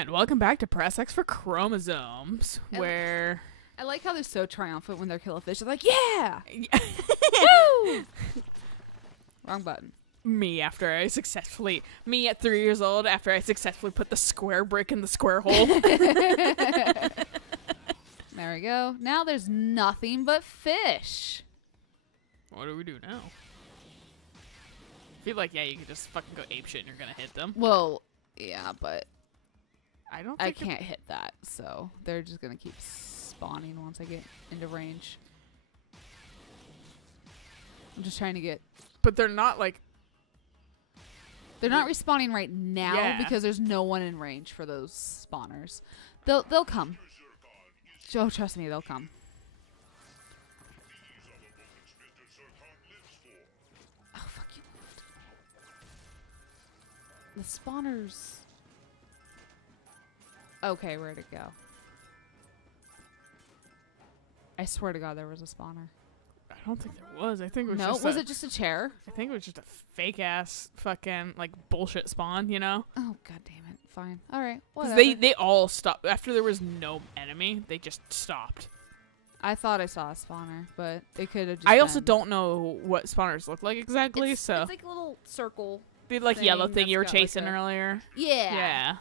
And welcome back to Press X for Chromosomes, where... I like how they're so triumphant when they're Killifish. They're like, yeah! Woo! Wrong button. Me at 3 years old, after I successfully put the square brick in the square hole. There we go. Now there's nothing but fish. What do we do now? I feel like, yeah, you can just fucking go apeshit and you're gonna hit them. Well, yeah, but I can't hit that, so they're just gonna keep spawning once I get into range. I'm just trying to get... But they're not, like... They're not respawning right now because there's no one in range for those spawners. They'll come. Oh, trust me, they'll come. Oh, fuck you. The spawners... Okay, where'd it go? I swear to God there was a spawner. I don't think there was. I think it was no, just was it just a chair? I think it was just a fake-ass fucking, like, bullshit spawn, you know? Oh, God damn it. Fine. All right. Because Whatever. they all stopped. After there was no enemy, they just stopped. I thought I saw a spawner, but it could have just I also been. don't know what spawners look like exactly, so... It's like a little circle. The, like, thing yellow thing that's you were got, like, chasing a- earlier. Yeah. Yeah.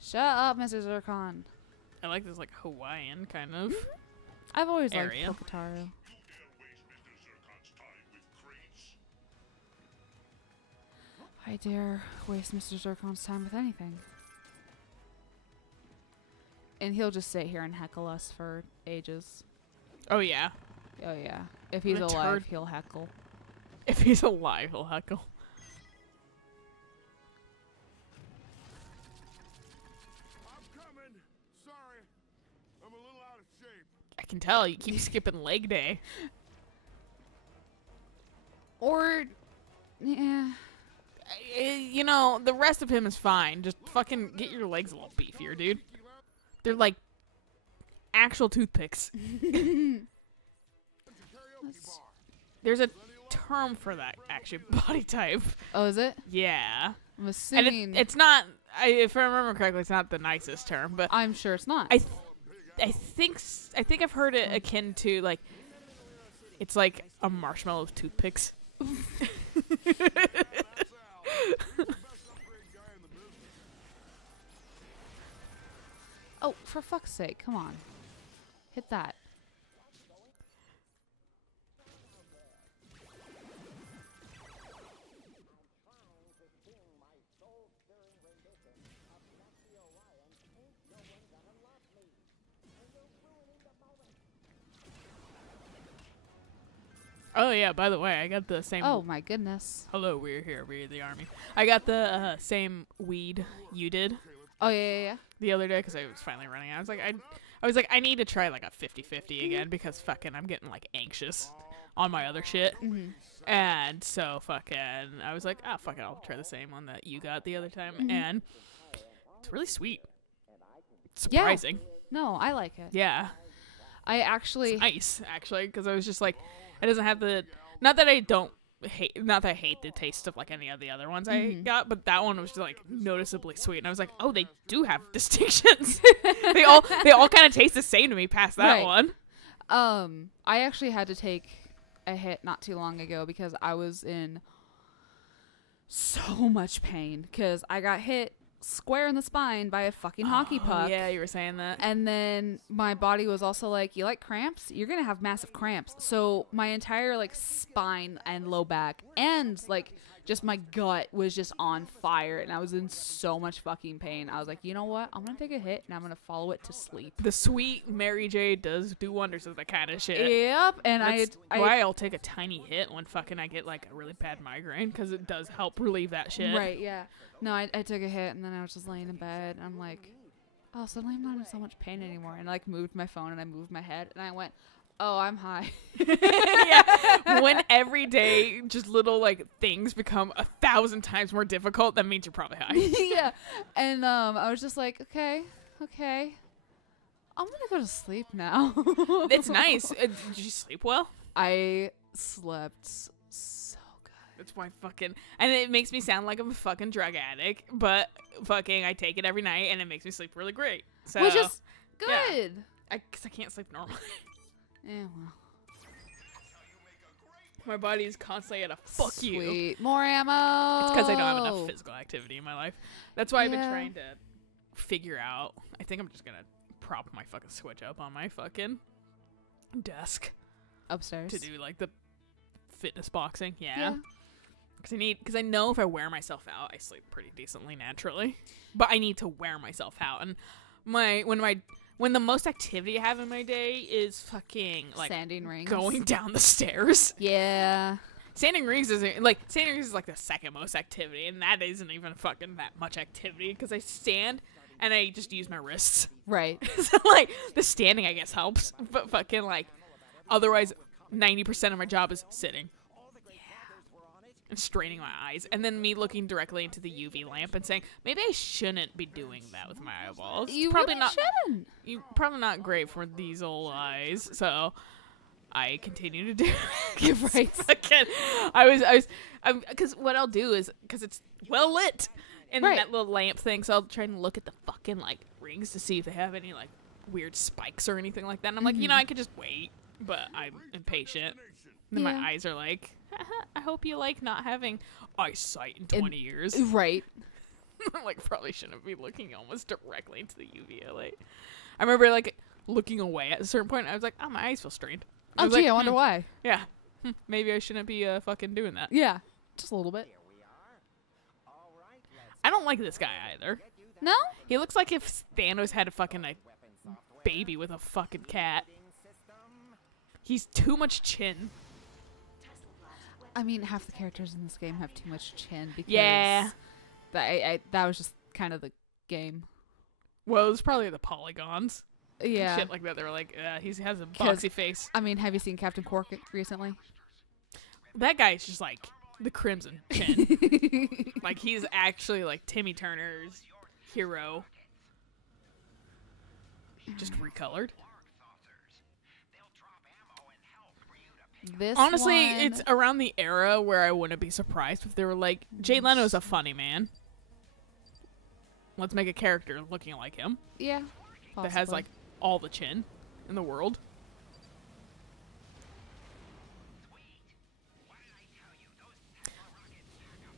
Shut up, Mr. Zircon. I like this, like, Hawaiian kind of. I've always Area. liked Pokotaro. I dare waste Mr. Zircon's time with anything. And he'll just sit here and heckle us for ages. Oh, yeah. Oh, yeah. If he's What a alive, turd. he'll heckle. If he's alive, he'll heckle. I'm coming. Sorry. I'm a little out of shape. I can tell. You keep skipping leg day. Or, yeah. You know, the rest of him is fine. Just fucking get your legs a little beefier, dude. They're like actual toothpicks. There's a term for that, actually, body type. Oh, is it? Yeah. I'm And assuming. it's not, if I remember correctly, it's not the nicest term, but I'm sure it's not. I think I've heard it akin to, like, it's like a marshmallow of toothpicks. Oh, for fuck's sake, come on. Hit that. Oh, yeah, by the way, I got the same... Oh, my goodness. Hello, we're here. We're the army. I got the same weed you did Oh, yeah. the other day because I was finally running out. I was like, I need to try like a 50-50 again because fucking I'm getting like anxious on my other shit. Mm-hmm. And so fucking I was like, fuck it, I'll try the same one that you got the other time. Mm-hmm. And it's really sweet. Surprising. No, I like it. Yeah. I actually... It's nice, actually, because I was just like, it doesn't have the... Not that I hate the taste of like any of the other ones I got, but that one was just like noticeably sweet, and I was like, oh, they do have distinctions. they all kind of taste the same to me past that Right. one. I actually had to take a hit not too long ago because I was in so much pain because I got hit square in the spine by a fucking hockey puck. Yeah, you were saying that. And then my body was also like, you like cramps? You're going to have massive cramps. So my entire like spine and low back and like just my gut was just on fire. And I was in so much fucking pain. I was like, you know what? I'm going to take a hit and I'm going to follow it to sleep. The sweet Mary J does do wonders with that kind of shit. Yep. And That's why I'll take a tiny hit when fucking I get like a really bad migraine because it does help relieve that shit. Right, yeah. No, I took a hit and then I was just laying in bed and I'm like, oh, suddenly I'm not in so much pain anymore. And I like moved my phone and I moved my head and I went, oh, I'm high. Yeah. When every day just little like things become 1,000 times more difficult, that means you're probably high. Yeah. And I was just like, okay. I'm going to go to sleep now. It's nice. Did you sleep well? I slept so good. That's why fucking... And it makes me sound like I'm a fucking drug addict, but fucking I take it every night, and it makes me sleep really great. So, Which is yeah. good. Because I can't sleep normally. Yeah, well. My body is constantly at a fuck you. Sweet. More ammo. It's because I don't have enough physical activity in my life. That's why I've been Yeah. trying to figure out... I think I'm just going to prop my fucking Switch up on my fucking desk Upstairs. to do, like, the fitness boxing. Yeah. Because I know if I wear myself out, I sleep pretty decently naturally. But I need to wear myself out. And when the most activity I have in my day is fucking, like, Sanding rings. going down the stairs. Yeah. Sanding rings is like the second most activity, and that isn't even fucking that much activity because I stand and I just use my wrists. Right. So like the standing I guess helps, but fucking like otherwise 90% of my job is sitting. And straining my eyes, and then me looking directly into the UV lamp and saying, maybe I shouldn't be doing that with my eyeballs. You probably really not. shouldn't. You probably not great for these old eyes. So I continue to do. You're right. Because what I'll do is because it's well lit in Right. that little lamp thing, so I'll try and look at the fucking like rings to see if they have any like weird spikes or anything like that. And I'm like, I could just wait, but I'm impatient. And then Yeah. my eyes are like, I hope you like not having eyesight in 20 years. Right. Like, probably shouldn't be looking almost directly into the UV light. I remember, like, looking away at a certain point. I was like, oh, my eyes feel strained. Oh, was gee, like, I wonder why. Yeah. Maybe I shouldn't be fucking doing that. Yeah. Just a little bit. I don't like this guy either. No? He looks like if Thanos had a fucking baby with a fucking cat. He's too much chin. I mean, half the characters in this game have too much chin because Yeah. that was just kind of the game. Well, it was probably the polygons. Yeah. Shit like that. They were like, he has a 'Cause- boxy face. I mean, have you seen Captain Cork recently? That guy's just like the crimson chin. Like, he's actually like Timmy Turner's hero. Just recolored. This Honestly, one- it's around the era where I wouldn't be surprised if they were like, Jay Leno's a funny man. Let's make a character looking like him yeah, that has possibly. like all the chin in the world.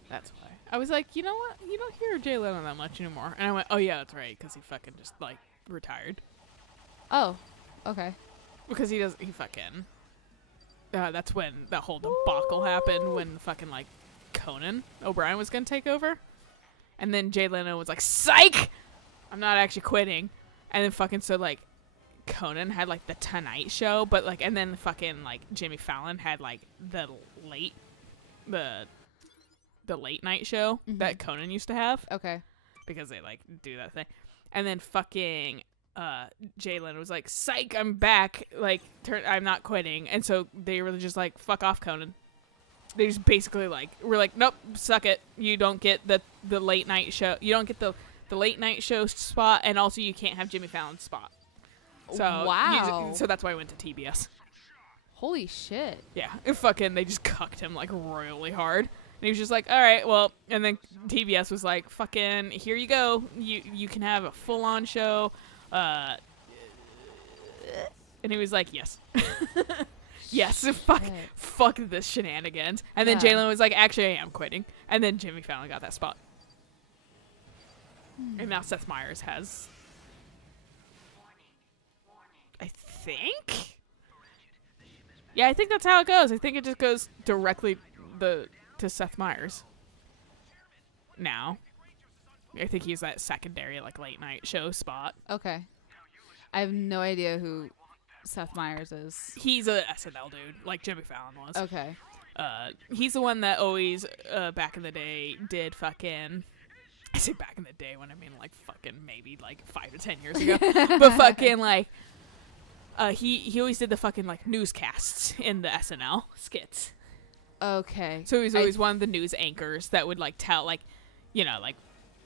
That's why. I was like, you know what? You don't hear Jay Leno that much anymore. And I went, oh yeah, that's right, because he fucking just like retired. Oh, okay. Because he fucking... that's when that whole debacle happened when fucking like Conan O'Brien was gonna take over. And then Jay Leno was like, psych! I'm not actually quitting. And then fucking so like Conan had like the Tonight Show, but like, and then fucking like Jimmy Fallon had like the late night show that Conan used to have Okay. because they like do that thing. And then fucking Jay Leno was like, psych, I'm back, like I'm not quitting. And so they were just like, fuck off, Conan. They just basically like were like, nope, suck it, you don't get the late night show, you don't get the late night show spot, and also you can't have Jimmy Fallon's spot. So Wow. so that's why I went to TBS. Holy shit. Yeah, and fucking they just cucked him like royally hard. And he was just like, all right, well, and then TBS was like, fucking, here you go. You can have a full-on show. And he was like, yes. Yes, fuck this shenanigans. And then Yeah. Jalen was like, actually, I am quitting. And then Jimmy Fallon got that spot. And now Seth Meyers has... I think? Yeah, I think that's how it goes. I think it just goes directly to Seth Meyers. Now. I think he's that secondary, like, late night show spot. Okay. I have no idea who Seth Meyers is. He's a SNL dude, like Jimmy Fallon was. Okay. He's the one that always, back in the day, did fucking... I say back in the day when I mean, like, fucking maybe, like, 5 to 10 years ago. But fucking, like... he always did the fucking, like, newscasts in the SNL skits. Okay. So he was always one of the news anchors that would, like, tell, like, you know, like,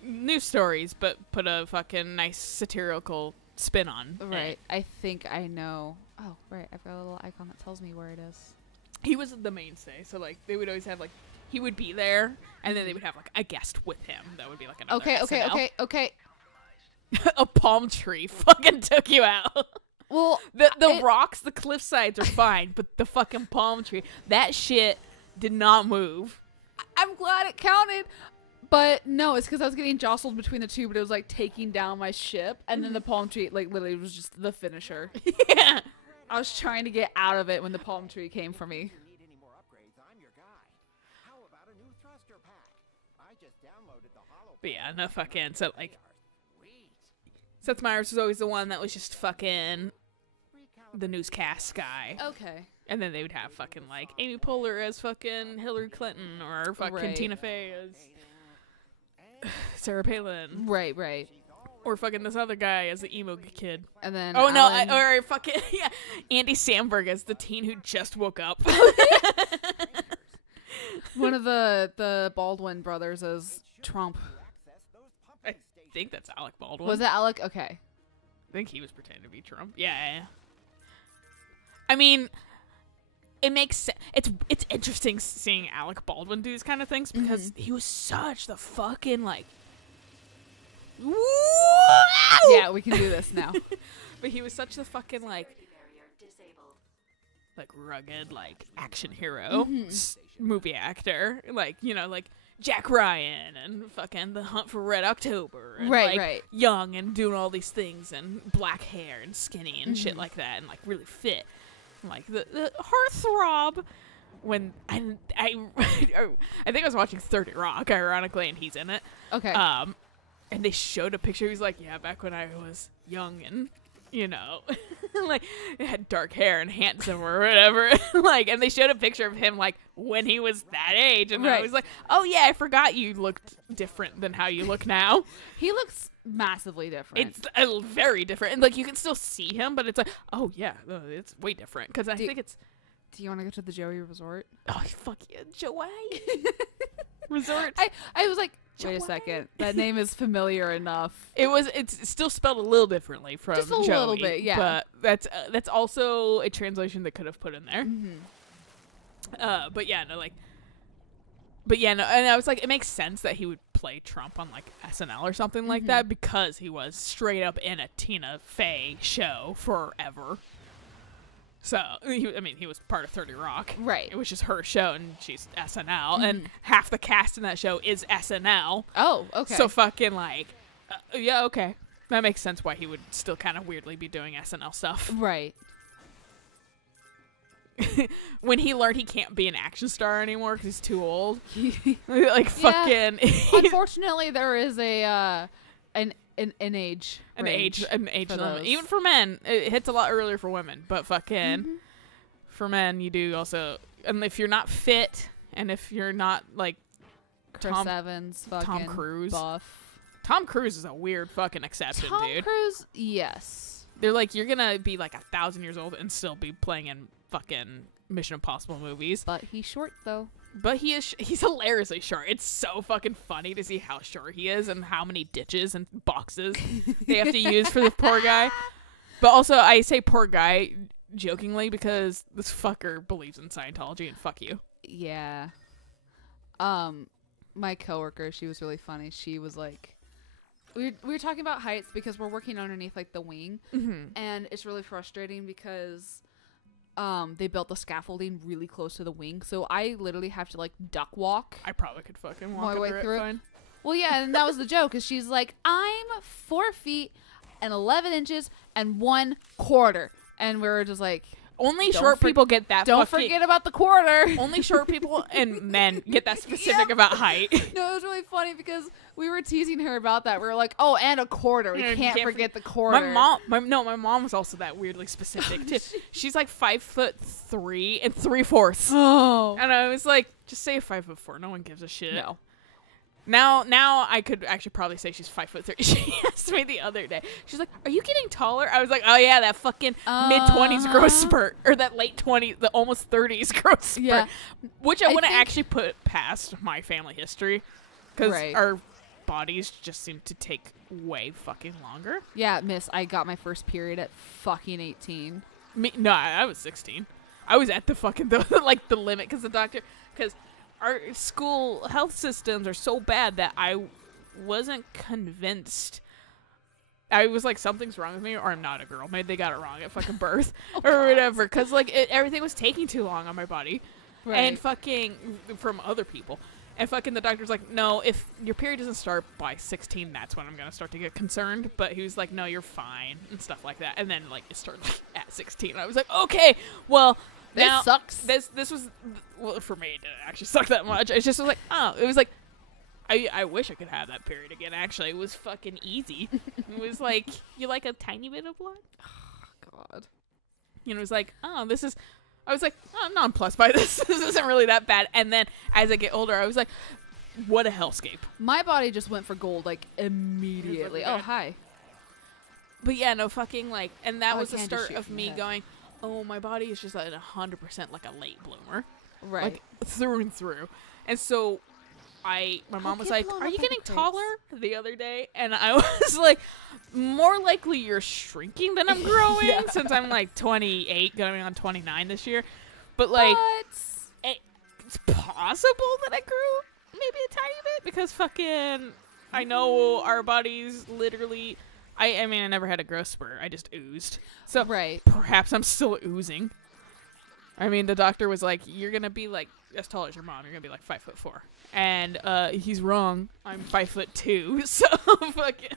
news stories, but put a fucking nice satirical spin on it. Right. I think I know. Oh, right. I've got a little icon that tells me where it is. He was the mainstay, so, like, they would always have, like, he would be there, and then they would have like a guest with him. That would be like another SNL. A palm tree fucking took you out. Well, the rocks, the cliff sides are fine, but the fucking palm tree, that shit did not move. I'm glad it counted. But no, it's because I was getting jostled between the two, but it was like taking down my ship, and then the palm tree, like, literally was just the finisher. Yeah. I was trying to get out of it when the palm tree came for me. But yeah, no fucking, so like, Seth Meyers was always the one that was just fucking the newscast guy. Okay. And then they would have fucking like Amy Poehler as fucking Hillary Clinton, or fucking Tina Fey as Sarah Palin. Right. Or fucking this other guy as the emo kid. And then or fucking Andy Samberg as the teen who just woke up. One of the Baldwin brothers as Trump. I think that's Alec Baldwin. Was it Alec? Okay. I think he was pretending to be Trump. Yeah. I mean, it makes sense. It's interesting seeing Alec Baldwin do these kind of things because he was such the fucking like. Yeah, we can do this now. But he was such the fucking like rugged like action hero movie actor, like, you know, like Jack Ryan and fucking The Hunt for Red October, and right. young and doing all these things and black hair and skinny and shit like that, and like really fit, like the heartthrob. When I think I was watching 30 Rock, ironically, and he's in it. Okay. And they showed a picture. He's like, yeah, back when I was young and, you know, like had dark hair and handsome or whatever. Like, and they showed a picture of him like when he was that age, and I was like, oh yeah, I forgot you looked different than how you look now. He looks massively different. It's very different, and like you can still see him, but it's like, oh yeah, it's way different because I think it's. Do you want to go to the Joey Resort? Oh fuck yeah, Joey Resort. I was like, wait a second, that name is familiar enough. It's still spelled a little differently from just a Joey, little bit, yeah. But that's also a translation they could have put in there. But yeah, no, and I was like, it makes sense that he would play Trump on like SNL or something like that because he was straight up in a Tina Fey show forever. So, he was part of 30 Rock. Right. It was just her show, and she's SNL, and half the cast in that show is SNL. Oh, okay. So fucking, like, yeah, okay. That makes sense why he would still kind of weirdly be doing SNL stuff. Right. When he learned he can't be an action star anymore because he's too old. Like, fucking... Unfortunately, there is an age limit. Even for men, it hits a lot earlier for women, but fucking for men, you do also. And if you're not fit, and if you're not like Chris Evans, fucking Tom Cruise, buff. Tom Cruise is a weird fucking exception, Tom dude. Cruise, yes. They're like, you're gonna be like 1,000 years old and still be playing in fucking Mission Impossible movies. But he's short though. But he's hilariously short. It's so fucking funny to see how short he is and how many ditches and boxes they have to use for this poor guy. But also, I say poor guy jokingly because this fucker believes in Scientology, and fuck you. Yeah. My coworker, she was really funny. She was like, we were talking about heights because we're working underneath like the wing, and it's really frustrating because they built the scaffolding really close to the wing, so I literally have to like duck walk. I probably could fucking walk my way under through it fine. Well, yeah, and that was the joke, is she's like, I'm 4 feet and 11 inches and 1/4, and we were just like, only short people get that. Don't forget about the quarter. Only short people and men get that specific about height. No, it was really funny because we were teasing her about that. We were like, oh, and a quarter. We can't forget the quarter. My mom was also that weirdly specific too. She's like 5'3" and 3/4. Oh. And I was like, just say 5'4". No one gives a shit. No. Now I could actually probably say she's 5'3". She asked me the other day. She's like, "Are you getting taller?" I was like, "Oh yeah, that fucking mid-20s growth spurt, or that late 20s, the almost 30s growth spurt." Yeah. Which I wouldn't actually put past my family history, because our bodies just seem to take way fucking longer. Yeah, miss, I got my first period at fucking 18. No, I was 16. I was at the fucking the limit because our school health systems are so bad that I wasn't convinced. I was like, something's wrong with me, or I'm not a girl. Maybe they got it wrong at fucking birth or whatever. Because like everything was taking too long on my body, and fucking from other people. And fucking the doctor's like, no, if your period doesn't start by 16, that's when I'm going to start to get concerned. But he was like, no, you're fine, and stuff like that. And then, like, it started like, at 16. And I was like, okay, well, This now, sucks. This was, well, for me, it didn't actually suck that much. It just was like, oh, it was like, I wish I could have that period again, actually. It was fucking easy. It was like, you like a tiny bit of blood? Oh, God. You know, it was like, oh, this is... I was like, oh, I'm nonplussed by this. This isn't really that bad. And then as I get older, I was like, what a hellscape. My body just went for gold, like, immediately. Oh, hi. But yeah, no, fucking, like, and that was the can't just start shoot of from me the head. going, oh, my body is just at 100% like a late bloomer. Right. Like, through and through. And so my mom was like, are you getting taller the other day? And I was like, more likely you're shrinking than I'm growing since I'm like 28, going on 29 this year. But like, it's possible that I grew maybe a tiny bit because fucking, I know our bodies literally, I mean, I never had a growth spurt. I just oozed. So perhaps I'm still oozing. I mean, the doctor was like, you're going to be like as tall as your mom. You're going to be like 5'4". And he's wrong. I'm 5'2". So fucking,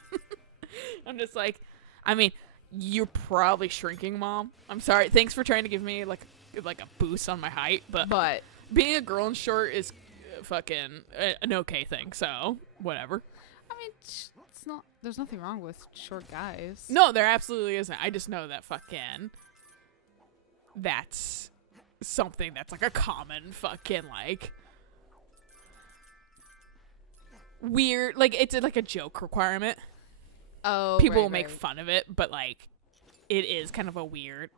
I'm just like, I mean, you're probably shrinking, Mom. I'm sorry. Thanks for trying to give me like a boost on my height. But being a girl and short is fucking an okay thing. So whatever. I mean, it's not. There's nothing wrong with short guys. No, there absolutely isn't. I just know that fucking that's something that's like a common fucking like weird, like it's like a joke requirement. Oh, people will make fun of it, but like it is kind of a weird.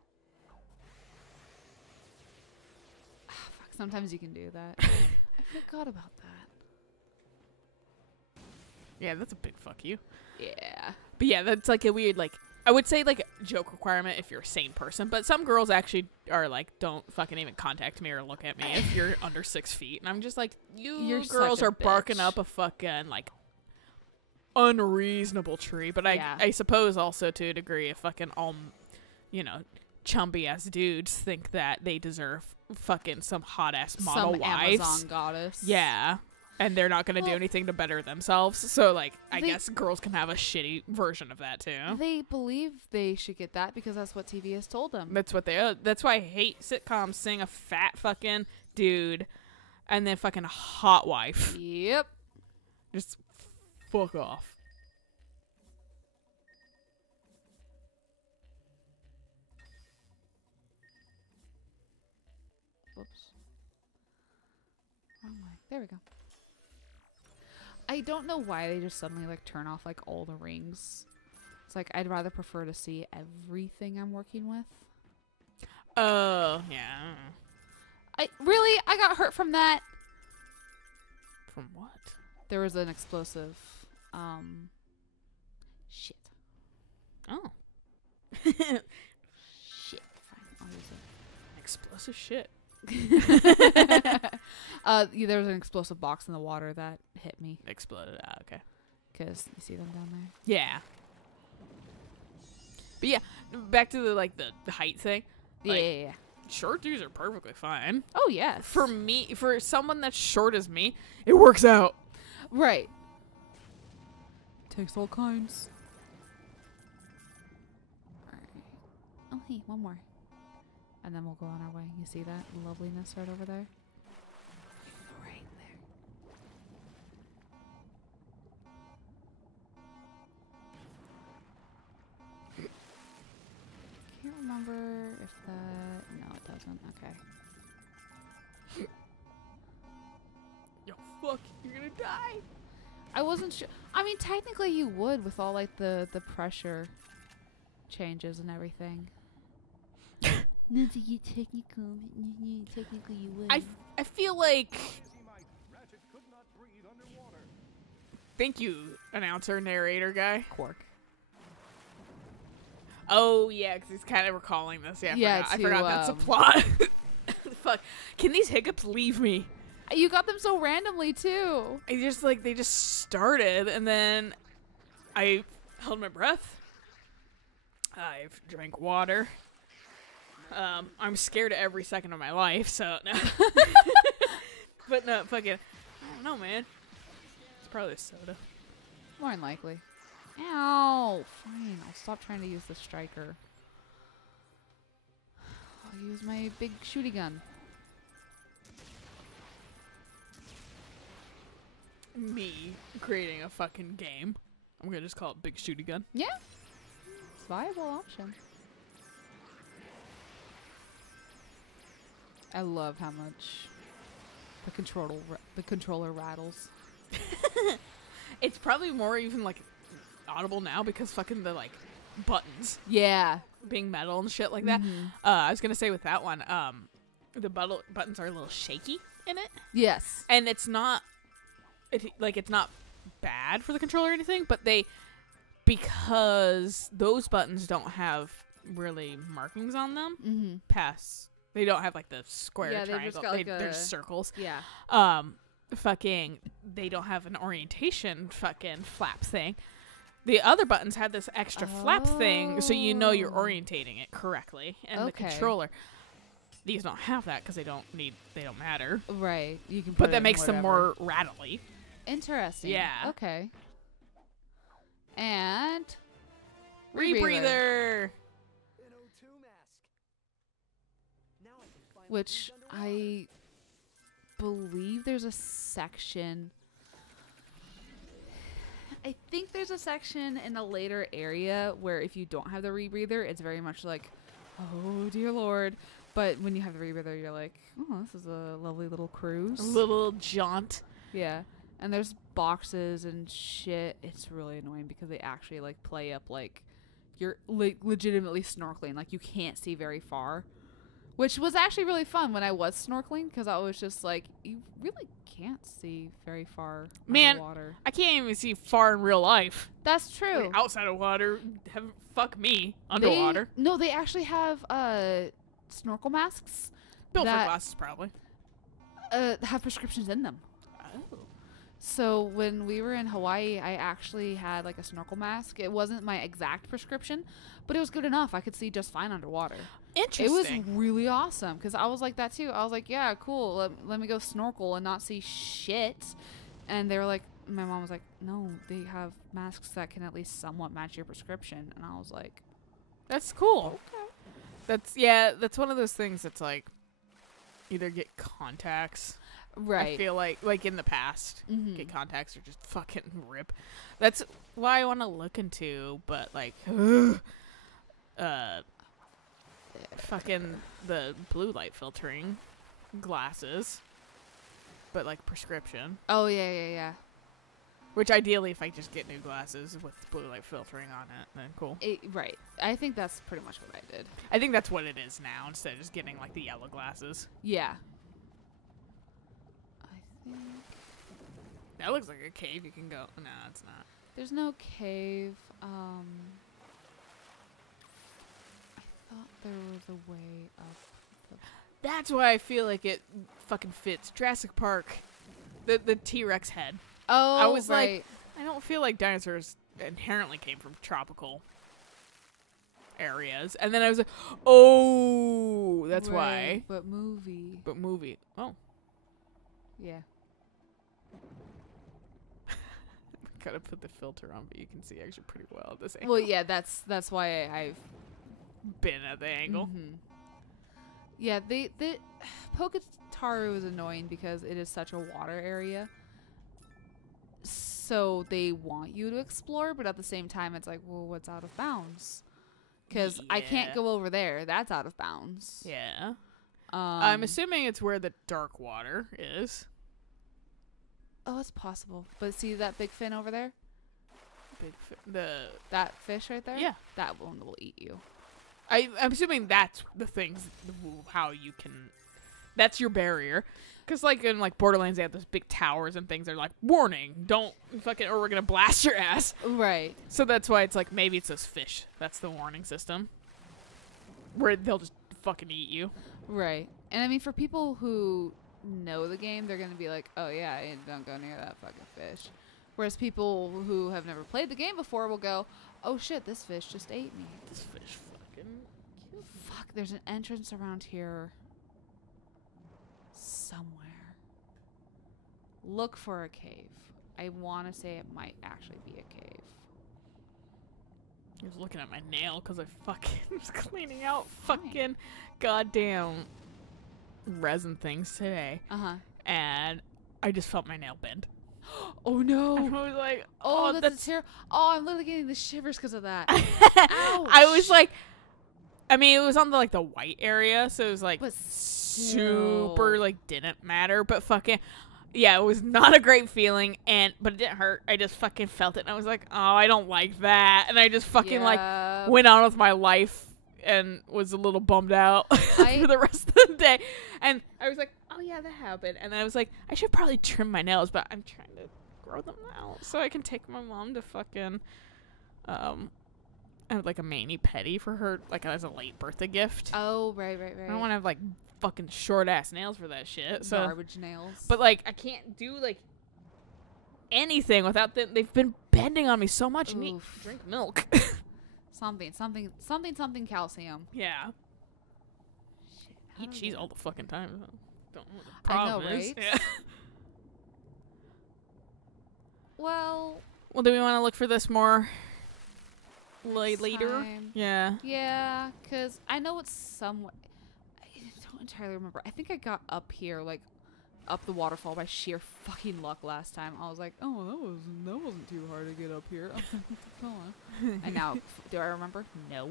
Fuck, sometimes you can do that. I forgot about that. Yeah, that's a big fuck you. Yeah. But yeah, that's like a weird, like, I would say like joke requirement if you're a sane person, but some girls actually are like, don't fucking even contact me or look at me if you're under 6 feet. And I'm just like, you girls are barking up a fucking like unreasonable tree. But I suppose also to a degree, if fucking all, you know, chumpy ass dudes think that they deserve fucking some hot ass model wives. Amazon goddess. Yeah. And they're not going to do anything to better themselves. So, like, I guess girls can have a shitty version of that, too. They believe they should get that because that's what TV has told them. That's what they... that's why I hate sitcoms seeing a fat fucking dude and then fucking a hot wife. Yep. Just fuck off. Whoops. Wrong way. There we go. I don't know why they just suddenly like turn off like all the rings. It's like I'd rather prefer to see everything I'm working with. Oh, yeah. I got hurt from that. From what? There was an explosive shit. Oh. Shit. Fine. I'll use it. Explosive shit. There was an explosive box in the water that hit me. Exploded. Ah, okay. Because you see them down there. Yeah. But yeah, back to the height thing. Like, yeah. Short dudes are perfectly fine. Oh yes. For me, for someone that's short as me, it works out. Right. Takes all kinds. Alright. Oh hey, one more. And then we'll go on our way. You see that loveliness right over there? Right there. Can't remember if that... No, it doesn't. Okay. Yo, fuck, you're gonna die. I wasn't sure. I mean, technically you would with all, like, the pressure changes and everything. Not to get technical, technically you would. I feel like... Thank you, announcer, narrator guy. Quark. Oh, yeah, because he's kind of recalling this. Yeah, Yeah, I forgot that's a plot. Fuck. Can these hiccups leave me? You got them so randomly too. I just they just started, and then I held my breath. I've drank water. I'm scared every second of my life, so no. But no, fucking, I don't know, man. It's probably soda. More than likely. Ow! Fine, I'll stop trying to use the striker. I'll use my big shooty gun. Me creating a fucking game. I'm gonna just call it Big Shooty Gun. Yeah. It's a viable option. I love how much the controller rattles. It's probably more even audible now because fucking the buttons Yeah. being metal and shit like that. Mhm. I was gonna say with that one, the buttons are a little shaky in it, Yes. and it's not bad for the controller or anything, but because those buttons don't have really markings on them. Mm-hmm. They don't have the square Yeah, they've triangle. just got, They're just circles. Yeah. They don't have an orientation fucking flap thing. The other buttons had this extra flap thing, so you know you're orientating it correctly. And the controller, these don't have that because they don't matter. Right. You can. But that makes them more rattly. Interesting. Yeah. Okay. And rebreather. Which I believe there's a section. I think there's a section in a later area where if you don't have the rebreather, it's very much like, oh dear Lord. But when you have the rebreather, you're like, oh, this is a lovely little cruise. A little jaunt. Yeah. And there's boxes and shit. It's really annoying because they actually play up you're legitimately snorkeling. You can't see very far. Which was actually really fun when I was snorkeling because I was just you really can't see very far underwater. I can't even see far in real life. That's true. Outside of water, fuck me. Underwater. They actually have snorkel masks. Built for glasses, probably. Have prescriptions in them. Oh. So when we were in Hawaii, I actually had a snorkel mask. It wasn't my exact prescription, but it was good enough. I could see just fine underwater. Interesting. It was really awesome because I was like that too. I was like, yeah, cool. Let me go snorkel and not see shit. And they were like, my mom was like, no, they have masks that can at least somewhat match your prescription. And I was like, that's cool. Okay. That's one of those things that's either get contacts. Right. I feel like in the past, get contacts or just fucking rip. That's why I want to look into, but fucking the blue light filtering glasses, but prescription. Oh yeah. Which ideally, if I just get new glasses with blue light filtering on it, then cool. Right. I think that's pretty much what I did. I think that's what it is now instead of just getting the yellow glasses. Yeah. I think that looks like a cave you can go. No, it's not. There's no cave. I thought there was a way up. That's why I feel like it fucking fits. Jurassic Park, the T-Rex head. Oh, I was right. I don't feel like dinosaurs inherently came from tropical areas. And then I was like, oh, that's why. But movie. Oh. Yeah. Gotta put the filter on, but you can see actually pretty well at this angle. Well, yeah, that's why I've been at the angle. Mm-hmm. Yeah, the Poketaru is annoying because it is such a water area. So they want you to explore, but at the same time, it's like, well, what's out of bounds? Because I can't go over there. That's out of bounds. Yeah. I'm assuming it's where the dark water is. Oh, it's possible. But see that big fin over there? That fish right there? Yeah. That one will eat you. I'm assuming that's the things, how you can... That's your barrier. Because, in, Borderlands, they have those big towers and things. They're like, warning, don't fucking... Or we're going to blast your ass. Right. So that's why it's maybe it's those fish. That's the warning system. Where they'll just fucking eat you. Right. And, I mean, for people who know the game, they're gonna be like, oh yeah, don't go near that fucking fish. Whereas people who have never played the game before will go, oh shit, this fish just ate me. This fish fucking killed me. Fuck, there's an entrance around here somewhere. Look for a cave. I want to say it might actually be a cave. I was looking at my nail because I fucking was cleaning out fucking goddamn resin things today. Uh-huh. And I just felt my nail bend. Oh no. I was like, oh, that's terrible. Oh, I'm literally getting the shivers because of that. I was like, I mean, it was on the like the white area, so it was like But super like didn't matter, but fucking yeah, it was not a great feeling, but it didn't hurt. I just fucking felt it, and I was like, oh, I don't like that, and I just fucking like went on with my life and was a little bummed out for the rest of the day. And I was like, oh yeah, that happened. And then I was like, I should probably trim my nails, but I'm trying to grow them out so I can take my mom to fucking I have like a mani-pedi for her, like as a late birthday gift. Oh, right. I don't want to have like fucking short ass nails for that shit. So garbage nails. but like I can't do like anything without them. They've been bending on me so much. I need to drink milk. something calcium. Yeah. Shit, Eat cheese all the fucking time. Don't know what the I know, problem is. right? Yeah. Well, Do we want to look for this more later? time. Yeah. Yeah, because I know it's somewhat. I don't entirely remember. I think I got up here, like, up the waterfall by sheer fucking luck last time. I was like, oh, that wasn't too hard to get up here. And now, do I remember? No.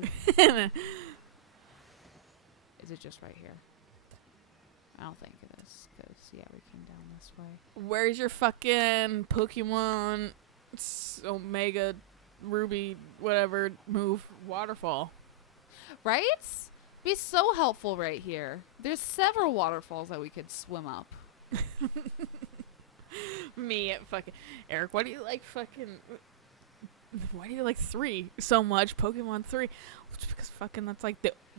Is it just right here? I don't think it is, because, yeah, we came down this way. Where's your fucking Pokemon Omega Ruby whatever move waterfall? Right? Be so helpful right here. There's several waterfalls that we could swim up. Me at fucking Eric, why do you like 3 so much? Pokemon 3. It's because fucking that's like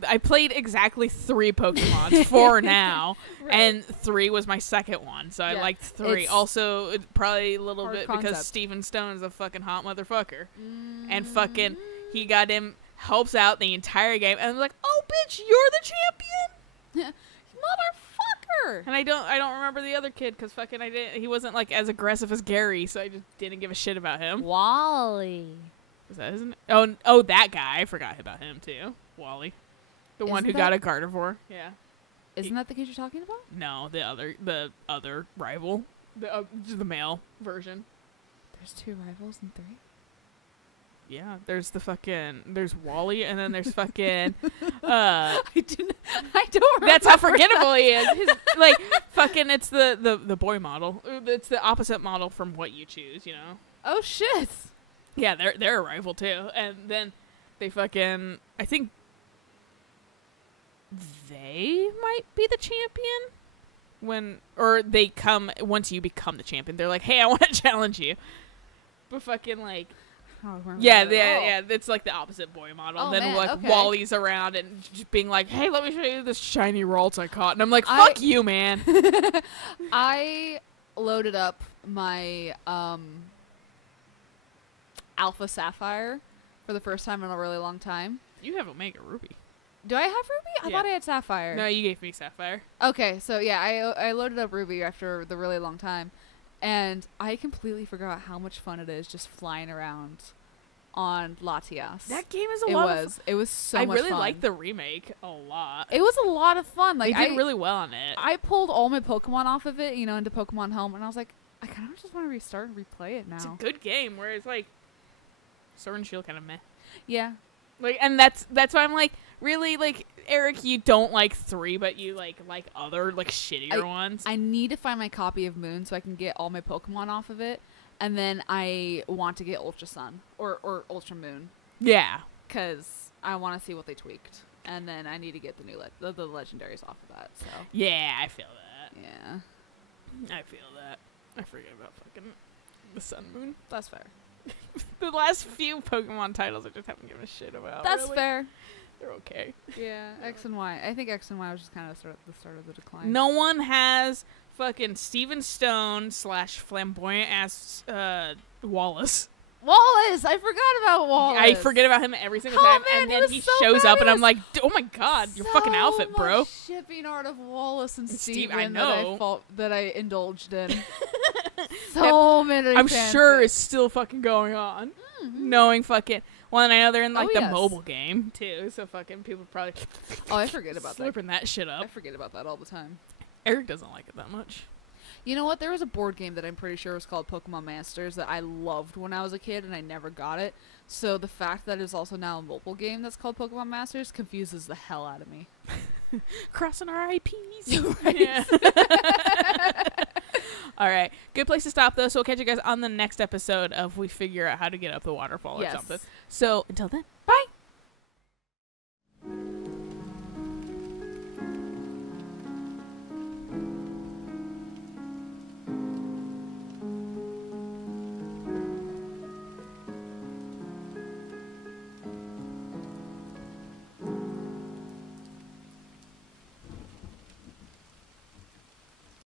I played exactly 3 Pokemon, 4 now, Right. and 3 was my second one, so I liked 3. It's also, probably a little hard bit because concept. Steven Stone is a fucking hot motherfucker, and fucking he got him helps out the entire game, and I'm like, oh bitch, you're the champion. Motherfucker! And I don't remember the other kid because fucking he wasn't like as aggressive as Gary, so I just didn't give a shit about him. Wally. Was that his name? Oh, that guy. I forgot about him too. Wally, the one who got a Gardevoir. Yeah. Isn't that the kid you're talking about? No, the other rival, the male version. There's 2 rivals in 3. Yeah, there's Wally, and then there's fucking. I don't remember. That's how forgettable he is. Like fucking, it's the boy model. It's the opposite model from what you choose. You know. Oh shit. Yeah, they're a rival too, and then they fucking. I think they might be the champion they come once you become the champion. They're like, hey, I want to challenge you, but fucking like. Yeah, it's like the opposite boy model. Oh, and then man, like okay. Wally's around and just being like, "Hey, let me show you this shiny Ralts I caught." And I'm like, "Fuck you, man." I loaded up my Alpha Sapphire for the first time in a really long time. You have Omega Ruby. Do I have Ruby? I thought I had Sapphire. No, you gave me Sapphire. Okay, so yeah, I loaded up Ruby after the really long time. And I completely forgot how much fun it is just flying around on Latias. That game is a lot of fun. It was so much fun. I really liked the remake a lot. It was a lot of fun. Like, they did really well on it. I pulled all my Pokemon off of it, into Pokemon Home, and I was like, I kind of just want to restart and replay it now. It's a good game, whereas like Sword and Shield kind of meh. Yeah. Like, and that's why I'm like, really, like, Eric, you don't like 3, but you like other like shittier ones. I need to find my copy of Moon so I can get all my Pokemon off of it, and then I want to get Ultra Sun or Ultra Moon. Yeah, because I want to see what they tweaked, and then I need to get the new the legendaries off of that. So yeah, I feel that. Yeah, I feel that. I forget about fucking the Sun Moon. That's fair. The last few Pokemon titles I just haven't given a shit about. That's really. fair. They're okay. Yeah, X and Y. I think X and Y was just kind of the start of the decline. No one has fucking Steven Stone / flamboyant ass Wallace. Wallace! I forgot about Wallace. I forget about him every single Oh, time, man, and he then was he so shows up, and I'm badass. like, oh my god, your fucking outfit, bro. Much shipping art of Wallace and Steve, Steven I know. that I indulged in. So many. I'm sure fanfics. it's still fucking going on. Knowing fucking. Well, and I know they're in like Oh, the yes. mobile game too, so fucking people probably Oh, I forget about that. slurping that shit up. I forget about that all the time. Eric doesn't like it that much. You know what? There was a board game that I'm pretty sure was called Pokemon Masters that I loved when I was a kid, and I never got it. So the fact that it's also now a mobile game that's called Pokemon Masters confuses the hell out of me. Crossing our IPs. Yeah. All right. Good place to stop, though. So we'll catch you guys on the next episode of We Figure Out How to Get Up the Waterfall or Yes. something. So until then.